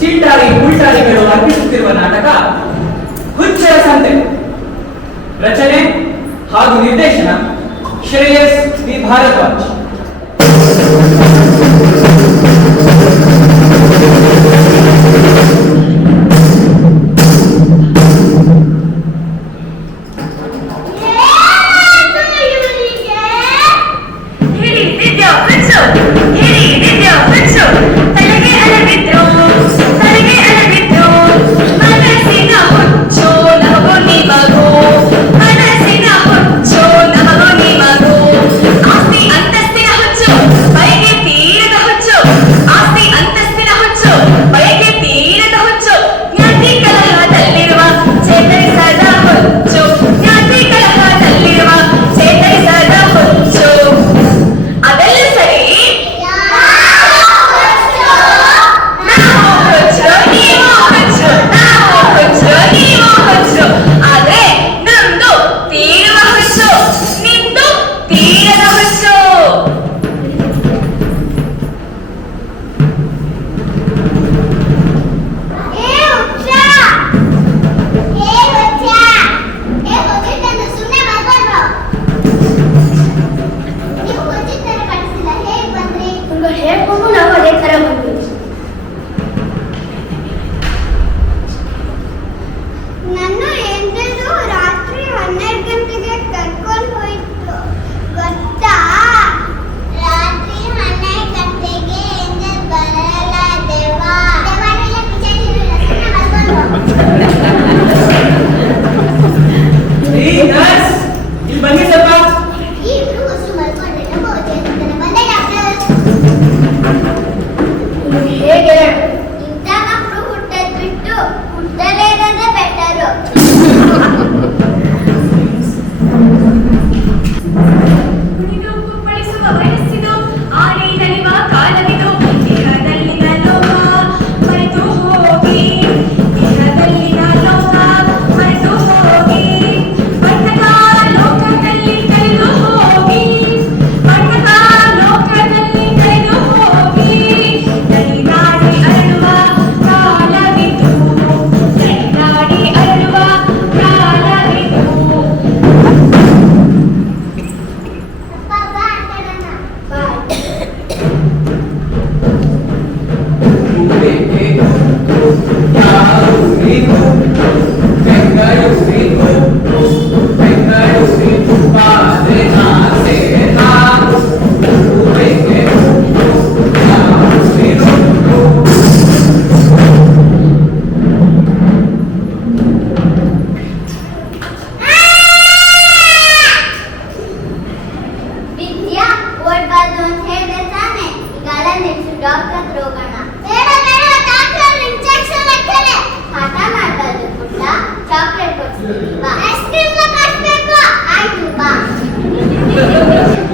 ಚಿಲ್ಟಾರಿ ಪುಲ್ಟಾರಿಗಳು ಅರ್ಪಿಸುತ್ತಿರುವ ನಾಟಕ ಹುಚ್ಚರ ಸಂತೆ. ರಚನೆ ಹಾಗೂ ನಿರ್ದೇಶನ ಶ್ರೇಯಸ್ ವಿ ಭಾರದ್ವಾಜ್.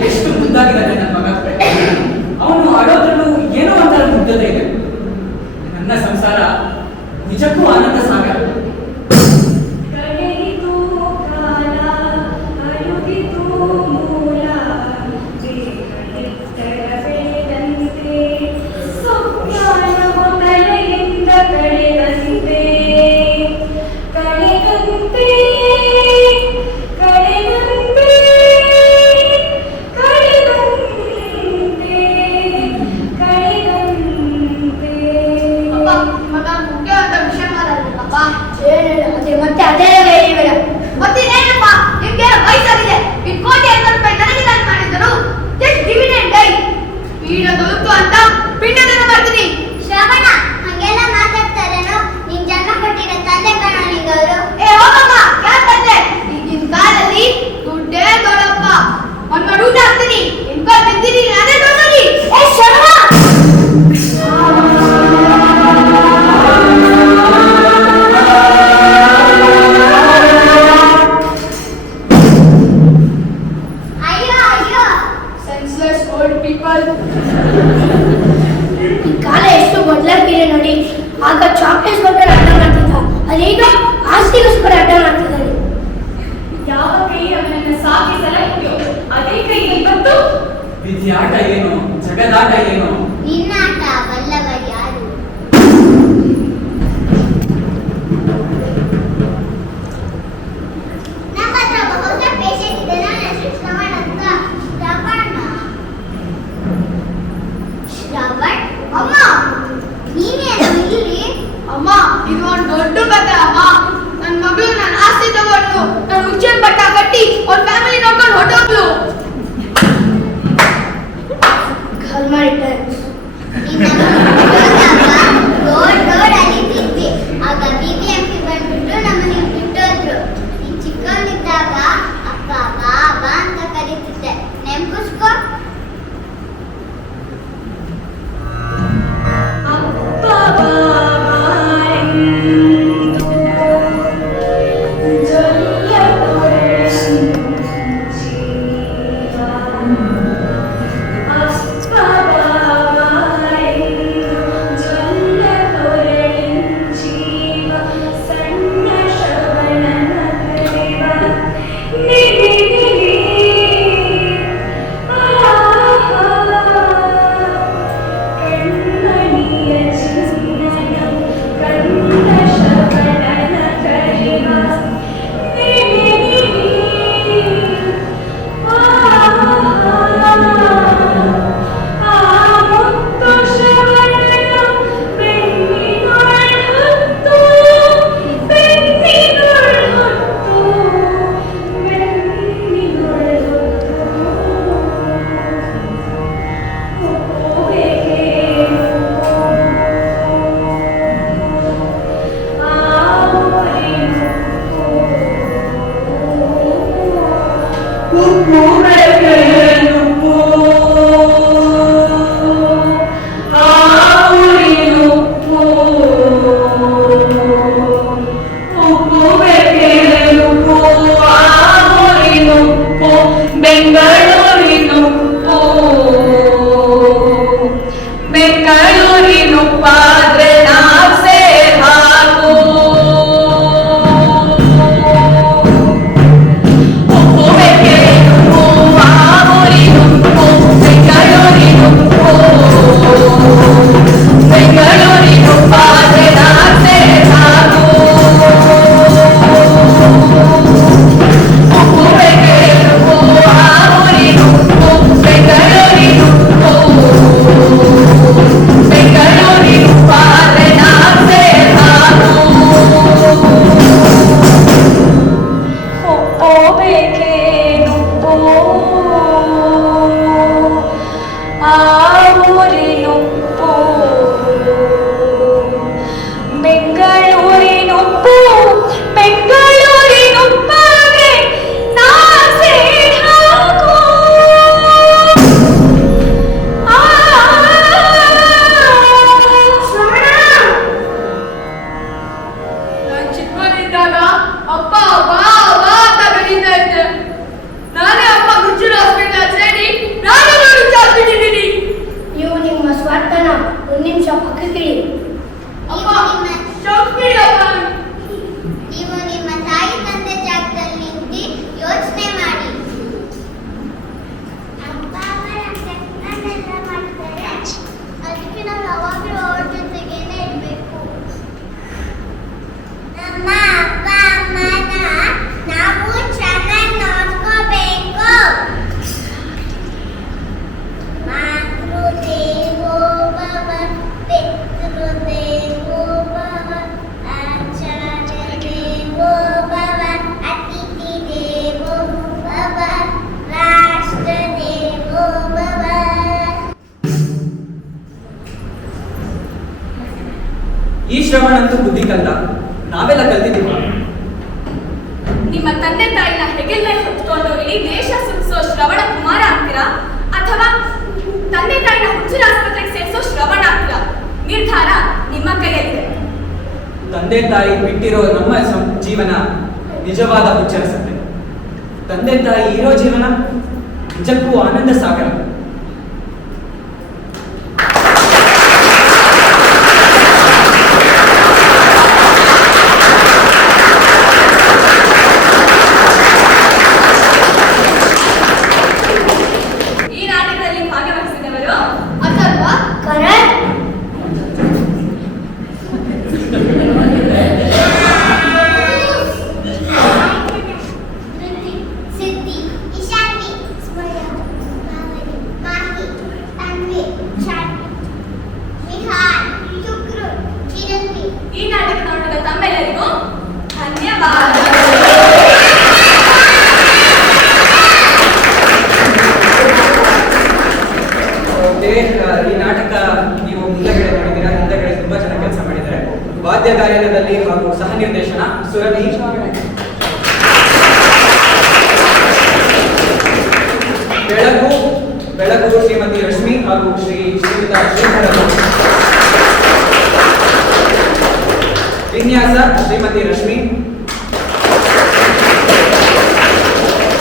ಎಷ್ಟು ಮುದ್ದಾಗಿದ್ದಾನೆ ನನ್ನ ಮಗ. ಅವನು ಆಡೋದ್ರಲ್ಲೂ ಏನೋ ಒಂಥರ ಮುಗ್ಧತೆ ಇದೆ. ನನ್ನ ಸಂಸಾರ ನಿಜಕ್ಕೂ ಆನಂದ ಸಾಗರ. ವಿದ್ಯಾಟ ಏನು, ಜಗದಾಟ ಏನು? ನಿನ್ನಾಟ ಬಲ್ಲವರು ಯಾರು? ಈ ಶ್ರವಣಂತೂ ಬುದ್ಧಿ ಕಲ್ತ, ನಾವೆಲ್ಲ ಕಲ್ತಿದ್ದೀವಿ. ನಿಮ್ಮ ತಂದೆ ತಾಯಿನ ಹೆಗಲ್ ಮೇಲೆ ಹೊತ್ಕೊಂಡು ಇಡೀ ದೇಶ ಸುತ್ತಿಸೋ ಶ್ರವಣ ಕುಮಾರ ಆಗ್ತೀರಾ ಅಥವಾ ತಂದೆ ತಾಯಿನ ಹುಚ್ಚರ ಆಸ್ಪತ್ರೆಗೆ ಸೇರಿಸೋ ಶ್ರವಣ ಆಗ್ತೀರಾ? ನಿರ್ಧಾರ ನಿಮ್ಮ ಕೈಯಲ್ಲಿದೆ. ತಂದೆ ತಾಯಿ ಬಿಟ್ಟಿರೋ ನಮ್ಮ ಜೀವನ ನಿಜವಾದ ಹುಚ್ಚರ ಸತ್ಯ. ತಂದೆ ತಾಯಿ ಇರೋ ಜೀವನ ನಿಜಕ್ಕೂ ಆನಂದ ಸಾಗರ. ಈ ನಾಟಕದಲ್ಲಿ ಭಾಗವಹಿಸಿದವರು ಅಥವಾ ಕರಣ್, ಸಿದ್ಧಿ, ಇಶಾನ್ವಿ, ಸ್ಮಯ, ಭಾವನಿ, ಮಾಹಿ, ತನ್ವಿ, ಶಾನ್ವಿ, ವಿಹಾನ್, ಶುಕ್ರು, ಚಿರಂಜೀವಿ. ಈ ನಾಟಕ ನೋಡಿದ ತಮ್ಮೆಲ್ಲರಿಗೂ ಧನ್ಯವಾದ. ಈ ನಾಟಕ ನೀವು ಮುಂದಗಡೆ ಮಾಡಿದ್ದೀರಾ, ಹಿಂದಗಡೆ ತುಂಬಾ ಜನ ಕೆಲಸ ಮಾಡಿದ್ದಾರೆ. ವಾದ್ಯ ಗಾಯನದಲ್ಲಿ ಹಾಗೂ ಸಹ ನಿರ್ದೇಶನ ಸುರಭಿ, ಬೆಳಗು ಶ್ರೀಮತಿ ರಶ್ಮಿ ಹಾಗೂ ಶ್ರೀಯುತ ಶ್ರೀಧರ, ವಿನ್ಯಾಸ ಶ್ರೀಮತಿ ರಶ್ಮಿ,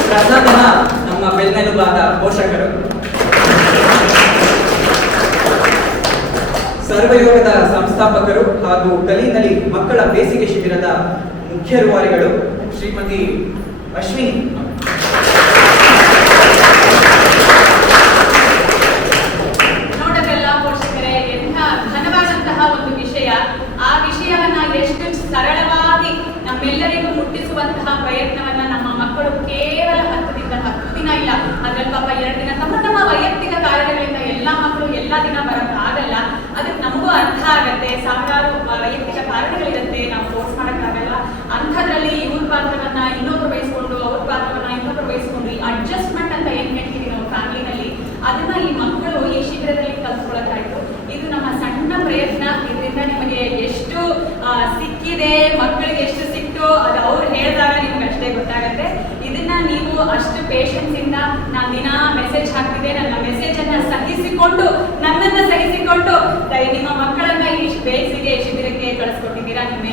ಪ್ರಸಾದನ ನಮ್ಮ ಬೆನ್ನೆಲುಬಾದ ಪೋಷಕರು, ಸರ್ವಯೋಗದ ಸಂಸ್ಥಾಪಕರು ಹಾಗೂ ಕಲಿನಲ್ಲಿ ಮಕ್ಕಳ ಬೇಸಿಗೆ ಶಿಬಿರದ ಮುಖ್ಯ ರೂವಾರಿಗಳು ಶ್ರೀಮತಿ ಅಶ್ವಿನಿ. ನೋಡಬೆಲ್ಲ ಪೋಷಕರೇ, ಎಂಥ ಘನವಾದಂತಹ ಒಂದು ವಿಷಯ. ಆ ವಿಷಯವನ್ನ ಎಷ್ಟು ಸರಳವಾಗಿ ನಮ್ಮೆಲ್ಲರಿಗೂ ಮುಟ್ಟಿಸುವಂತಹ ಪ್ರಯತ್ನವನ್ನ ನಮ್ಮ ಮಕ್ಕಳು ಕೇವಲ 10 ದಿನ ಇಲ್ಲ, ಅದ್ರಲ್ಲಿ ಪಾಪ 2 ದಿನ ತಮ್ಮ ವೈಯಕ್ತಿಕ ಕಾರಣಗಳಿಂದ ಎಲ್ಲ ಮಕ್ಕಳು ಎಲ್ಲ ದಿನ ಬರೋಕ್ಕಾಗಲ್ಲ. ಅದಕ್ಕೆ ನಮಗೂ ಅರ್ಥ ಆಗತ್ತೆ, ಸಾವಿರಾರು ವೈಯಕ್ತಿಕ ಕಾರಣಗಳಿರುತ್ತೆ, ನಾವು ಫೋರ್ಸ್ ಮಾಡೋಕ್ಕಾಗಲ್ಲ. ಅಂಥದ್ರಲ್ಲಿ ಇವ್ರ ಪಾತ್ರವನ್ನ ಇನ್ನೊಬ್ರು ವಹಿಸ್ಕೊಂಡು, ಅವ್ರ ಪಾತ್ರವನ್ನ ಇನ್ನೊಬ್ರು ವಹಿಸ್ಕೊಂಡು, ಈ ಅಡ್ಜಸ್ಟ್ಮೆಂಟ್ ಅಂತ ಏನ್ ಹೇಳ್ತೀವಿ ನಾವು ಫ್ಯಾಮಿಲಿನಲ್ಲಿ, ಅದನ್ನ ಈ ಮಕ್ಕಳು ಈ ಶಿಬಿರದಲ್ಲಿ ಕಲ್ತ್ಕೊಳ್ಳೋದಾಯ್ತು. ಇದು ನಮ್ಮ ಸಣ್ಣ ಪ್ರಯತ್ನ. ಇದರಿಂದ ನಿಮಗೆ ಎಷ್ಟು ಸಿಕ್ಕಿದೆ, ಮಕ್ಕಳಿಗೆ ಎಷ್ಟು ಸಿಕ್ತು, ಅದು ಅವ್ರು ಹೇಳಿದಾಗ ನಿಮ್ಗೆ ಅಷ್ಟೇ ಗೊತ್ತಾಗತ್ತೆ. ಇದನ್ನ ನೀವು ಅಷ್ಟು ಪೇಷನ್ಸ್ ಇಂದ ನಾನು ದಿನ ಮೆಸೇಜ್ ಹಾಕ್ತಿದ್ದೆ, ನನ್ನ ಮೆಸೇಜ್ ಅನ್ನ ಸಹಿಸಿಕೊಂಡು, ನನ್ನನ್ನ ಸಹಿಸಿಕೊಂಡು ನಿಮ್ಮ ಮಕ್ಕಳನ್ನ ಈ ಬೇಸಿಗೆ ಶಿಬಿರಕ್ಕೆ ಕಳಿಸ್ಕೊಟ್ಟಿದ್ದೀರಾ. ನಿಮ್ಮ